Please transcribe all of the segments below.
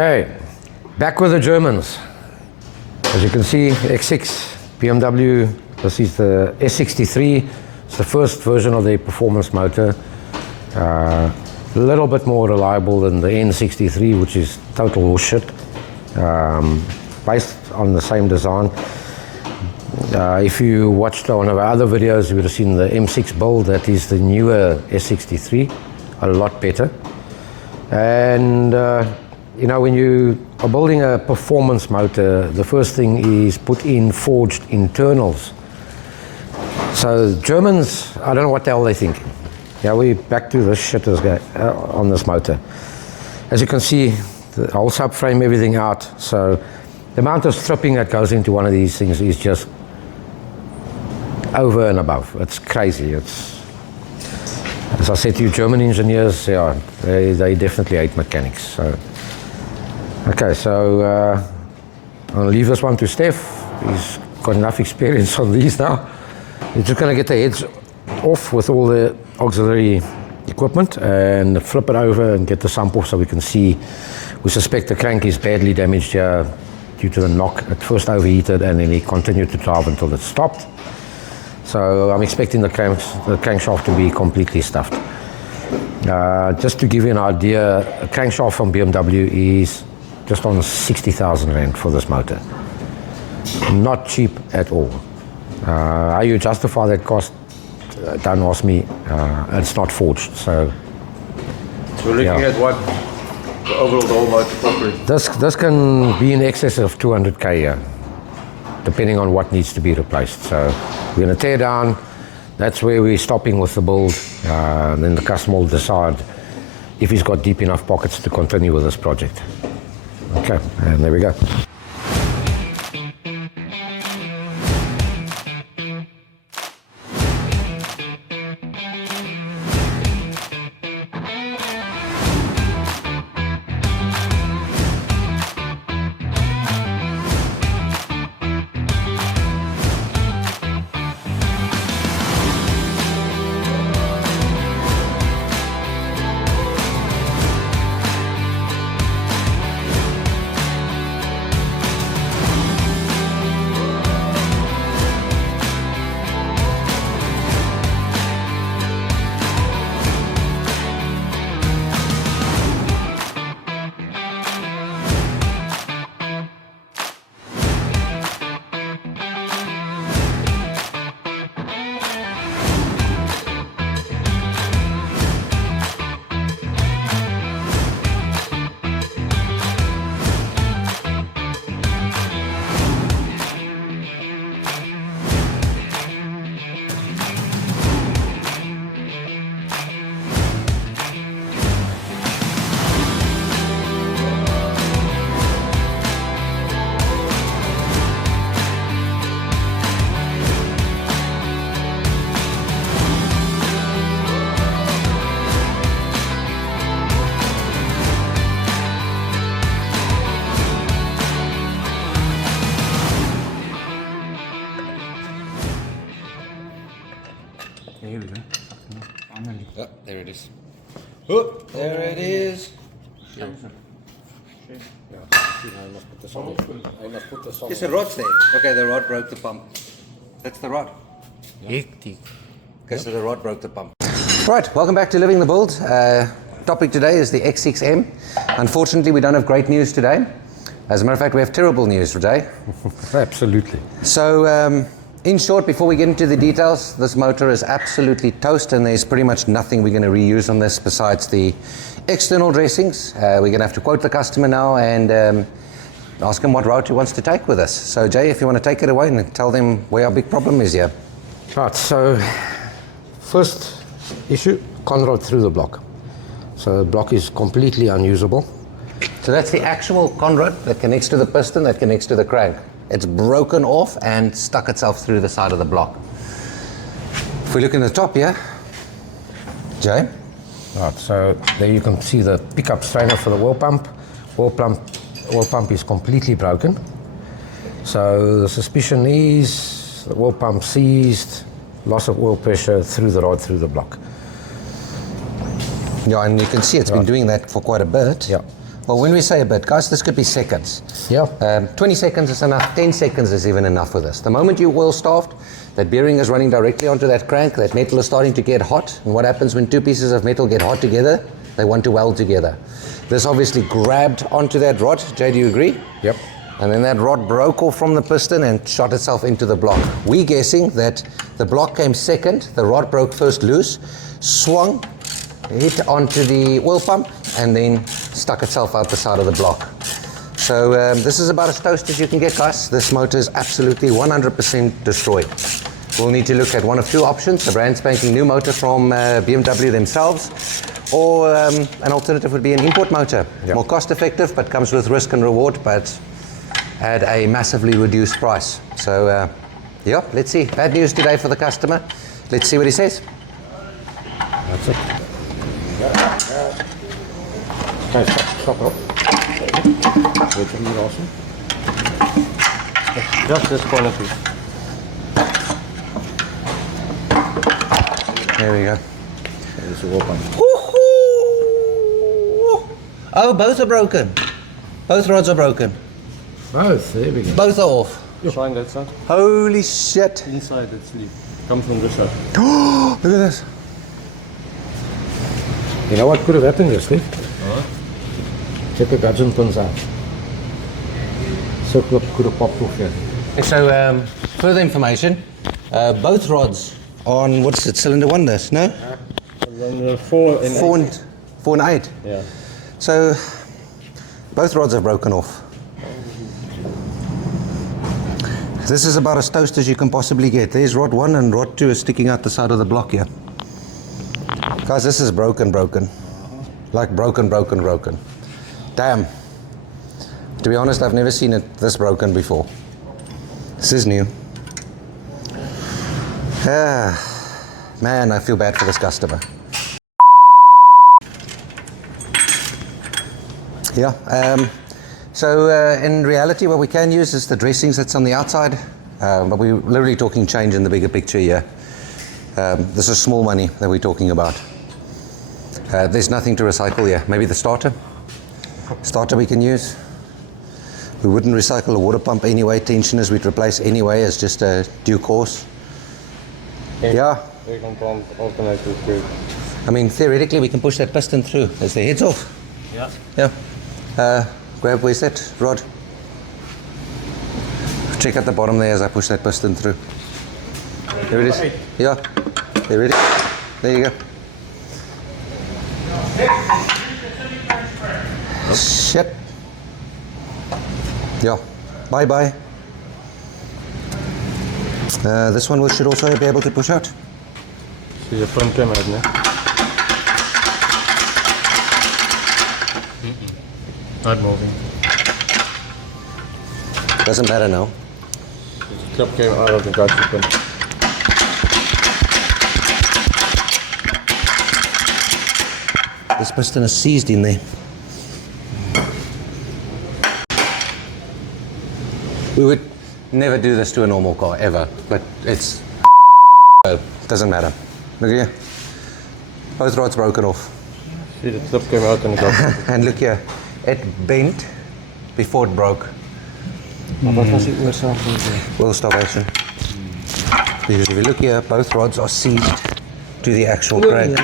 Okay, back with the Germans. As you can see, X6, BMW, this is the S63. It's the first version of the performance motor. A little bit more reliable than the N63, which is total horseshit. Based on the same design. If you watched one of our other videos, you would have seen the M6 build. That is the newer S63, a lot better. And you know, when you are building a performance motor, the first thing is put in forged internals. So Germans, I don't know what the hell they're thinking. Yeah, we're back to the shitters on this motor. As you can see, the whole subframe, everything out. So the amount of stripping that goes into one of these things is just over and above. It's crazy. It's, as I said to you, German engineers, yeah, they definitely hate mechanics. So, okay, so I'm going to leave this one to Steph. He's got enough experience on these now. He's just going to get the heads off with all the auxiliary equipment and flip it over and get the sump off so we can see. We suspect the crank is badly damaged here due to the knock. It first overheated and then it continued to drive until it stopped. So I'm expecting the crankshaft to be completely stuffed. Just to give you an idea, a crankshaft from BMW is just on 60,000 Rand for this motor. Not cheap at all. How you justify that cost, don't ask me. It's not forged, so. So we're looking at what the overall whole motor properly? This can be in excess of 200k here, depending on what needs to be replaced. So we're going to tear down. That's where we're stopping with the build. Then the customer will decide if he's got deep enough pockets to continue with this project. Okay, and there we go. Here we go. Finally. Oh, there it is. Oh, there it is. Yeah. I must put this on. I must put this on. There's a rod there. Okay, the rod broke the pump. That's the rod. Hectic. Okay, so the rod broke the pump. Right, welcome back to Living the Build. Topic today is the X6M. Unfortunately, we don't have great news today. As a matter of fact, we have terrible news today. Absolutely. So, in short, before we get into the details, this motor is absolutely toast and there's pretty much nothing we're going to reuse on this besides the external dressings. We're going to have to quote the customer now and ask him what route he wants to take with us. So Jay, if you want to take it away and tell them where our big problem is here. Right, so first issue, conrod through the block. So the block is completely unusable. So that's the actual conrod that connects to the piston, that connects to the crank. It's broken off and stuck itself through the side of the block. If we look in the top here, Jay. Right, so there you can see the pickup strainer for the oil pump. Oil pump is completely broken. So the suspicion is the oil pump seized, loss of oil pressure through the rod, through the block. Yeah, and you can see it's been doing that for quite a bit. Yeah. Well, when we say a bit, guys, this could be seconds. Yeah. 20 seconds is enough, 10 seconds is even enough for this. The moment you oil starved, that bearing is running directly onto that crank, that metal is starting to get hot, and what happens when two pieces of metal get hot together? They want to weld together. This obviously grabbed onto that rod. Jay, do you agree? Yep. And then that rod broke off from the piston and shot itself into the block. We're guessing that the block came second, the rod broke first loose, swung, hit onto the oil pump, and then stuck itself out the side of the block. So this is about as toast as you can get, guys. This motor is absolutely 100% destroyed. We'll need to look at one of two options, a brand spanking new motor from BMW themselves, or an alternative would be an import motor. Yep. More cost effective, but comes with risk and reward, but at a massively reduced price. So yeah, let's see. Bad news today for the customer. Let's see what he says. That's it. Okay, stop it. Wait for me also. Just this corner, please. There we go. This will open. Oh, both are broken. Both rods are broken. Both, there we go. Both are off. Shine that side. Holy shit. Inside that sleeve. Comes from this side. Look at this. You know what could have happened here, Steve? Check the gudgeon pins out. Circle could have popped off here. So, further information. Both rods on, what's it, cylinder 1 this, no? 4 and 4 and 4 and 8. Yeah. So, both rods have broken off. This is about as toast as you can possibly get. There's rod 1 and rod 2 is sticking out the side of the block here. Guys, this is broken. Like broken. Damn. To be honest, I've never seen it this broken before. This is new. Man, I feel bad for this customer. Yeah. So in reality, what we can use is the dressings that's on the outside, but we're literally talking change in the bigger picture here. This is small money that we're talking about. There's nothing to recycle here. Maybe the starter we can use. We wouldn't recycle a water pump anyway. Tensioners we'd replace anyway as just a due course. Yeah. We can pump alternator through. I mean, theoretically, we can push that piston through. As the head's off. Yeah. Yeah. Grab, where's that rod? Check at the bottom there as I push that piston through. There it is. Yeah. There it is. There you go. Shit. Yeah. Bye-bye. This one we should also be able to push out. See the front camera now. Not moving. Doesn't matter now. The clip came out of the gudgeon pin. This piston is seized in there. We would never do this to a normal car, ever, but it's so doesn't matter. Look here. Both rods broken off. See the clip came out in the gudgeon pin. And look here. It bent before it broke. Wat was die oorsaak? Wheel starvation. Because if you look here, both rods are seized to the actual crank.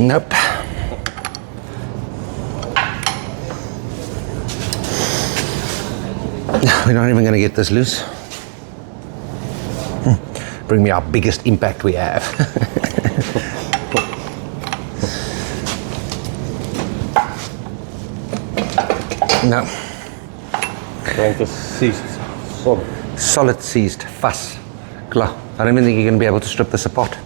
Nope. We're not even going to get this loose. Bring me our biggest impact we have. No. Crank is seized. Solid. Solid seized, fuss. Klaar. I don't even think you're going to be able to strip this apart.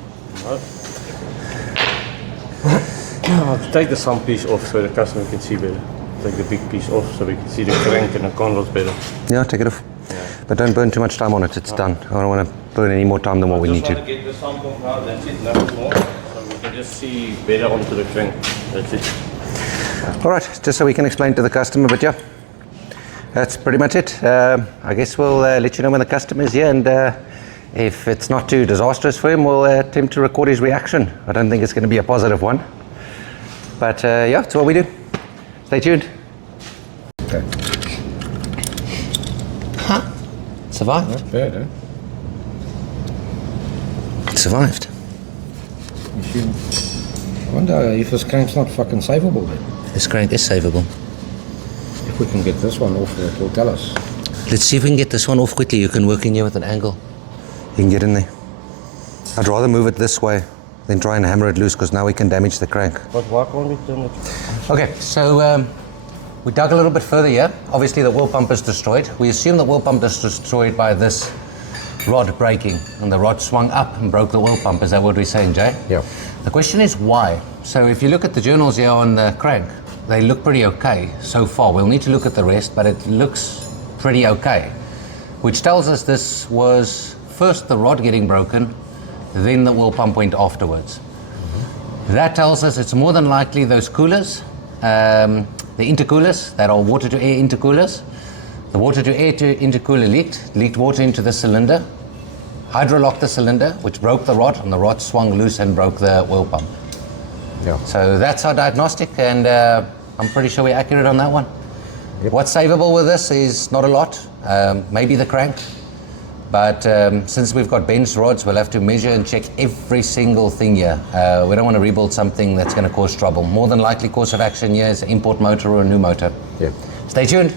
I'll take the some piece off so the customer can see better. Take the big piece off so we can see the crank and the conrods better. Yeah, take it off. Yeah. But don't burn too much time on it, it's done. I don't want to burn any more time than what we need Just to. want to get the sample now, that's it, nothing more. So we can just see better onto the crank. That's it. Alright, just so we can explain to the customer, but yeah, that's pretty much it. I guess we'll let you know when the customer's here and If it's not too disastrous for him, we'll attempt to record his reaction. I don't think it's going to be a positive one. But yeah, that's what we do. Stay tuned. Okay. Huh? Survived. Not bad, eh? Survived. I wonder if this crank's not fucking savable then. This crank is savable. If we can get this one off, it will tell us. Let's see if we can get this one off quickly. You can work in here with an angle. You can get in there. I'd rather move it this way than try and hammer it loose, because now we can damage the crank. But why can't we turn it? Okay, so we dug a little bit further here. Obviously the wheel pump is destroyed. We assume the wheel pump is destroyed by this rod breaking, and the rod swung up and broke the wheel pump. Is that what we're saying, Jay? Yeah. The question is why? So if you look at the journals here on the crank, they look pretty okay so far. We'll need to look at the rest, but it looks pretty okay, which tells us this was first the rod getting broken, then the wheel pump went afterwards. That tells us it's more than likely those coolers, the intercoolers that are water to air intercoolers. The water to air to intercooler leaked water into the cylinder, hydrolocked the cylinder, which broke the rod, and the rod swung loose and broke the oil pump. Yeah. So that's our diagnostic, and I'm pretty sure we're accurate on that one. Yep. What's savable with this is not a lot, maybe the crank, but since we've got bench rods, we'll have to measure and check every single thing here. We don't want to rebuild something that's going to cause trouble. More than likely course of action here is an import motor or a new motor. Yeah. Stay tuned.